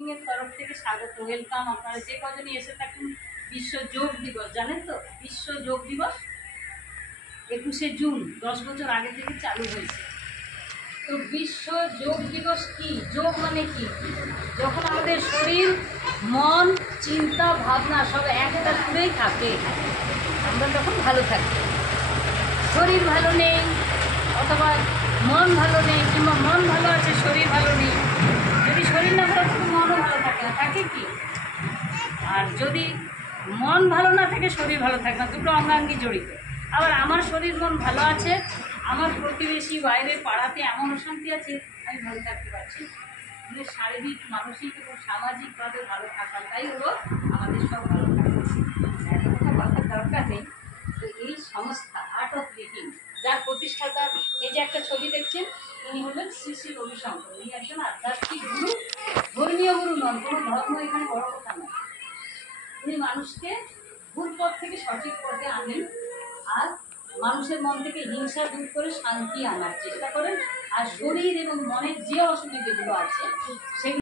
এর তরফ থেকে স্বাগত, ওয়েলকাম। আপনারা যে কজনই এসে থাকুন, বিশ্ব যোগ দিবস জানেন তো? বিশ্ব যোগ দিবস 21শে জুন 10 বছর আগে থেকে চালু হয়েছে। তো বিশ্ব যোগ দিবস কি? যোগ মানে কি? যখন আমাদের শরীর, মন, চিন্তা, ভাবনা সব একটা করেই থাকে, আমরা তখন ভালো থাকি। শরীর ভালো নেই অথবা মন ভালো নেই, কিংবা মন ভালো আছে শরীর ভালো নেই, যদি শরীর না ভালো থাকে মনও ভালো থাকে না, থাকে কি? আর যদি মন ভালো না থাকে শরীর ভালো থাকে না, দুটো অঙ্গাঙ্গি জড়িত। আবার আমার শরীর মন ভালো আছে, আমার প্রতিবেশী বাইরে পাড়াতে এমন অশান্তি আছে, আমি ভালো থাকতে পারছি। মানে শারীরিক, মানসিক এবং সামাজিকভাবে ভালো থাকাটাই হলো আমাদের সব ভালো থাকা। একটা কথা বলার দরকার নেই। তো এই সংস্থা আর্ট অফ লিভিং, যার প্রতিষ্ঠাতা, এই যে একটা ছবি দেখছেন, ইনি হলেন শ্রী শ্রী রবিশঙ্কর। ইনি একজন আধ্যাত্মিক গুরু, ধর্মীয় গুরু নন, কোনো ধর্ম এখানে বড় কথা নয়। উনি মানুষকে ভুল পথ থেকে সঠিক পথে আনেন, আর মানুষের মন থেকে হিংসা দূর করে শান্তি আনার চেষ্টা করেন। আর শরীর এবং মনের যে অসুবিধাগুলো আছে সেগুলো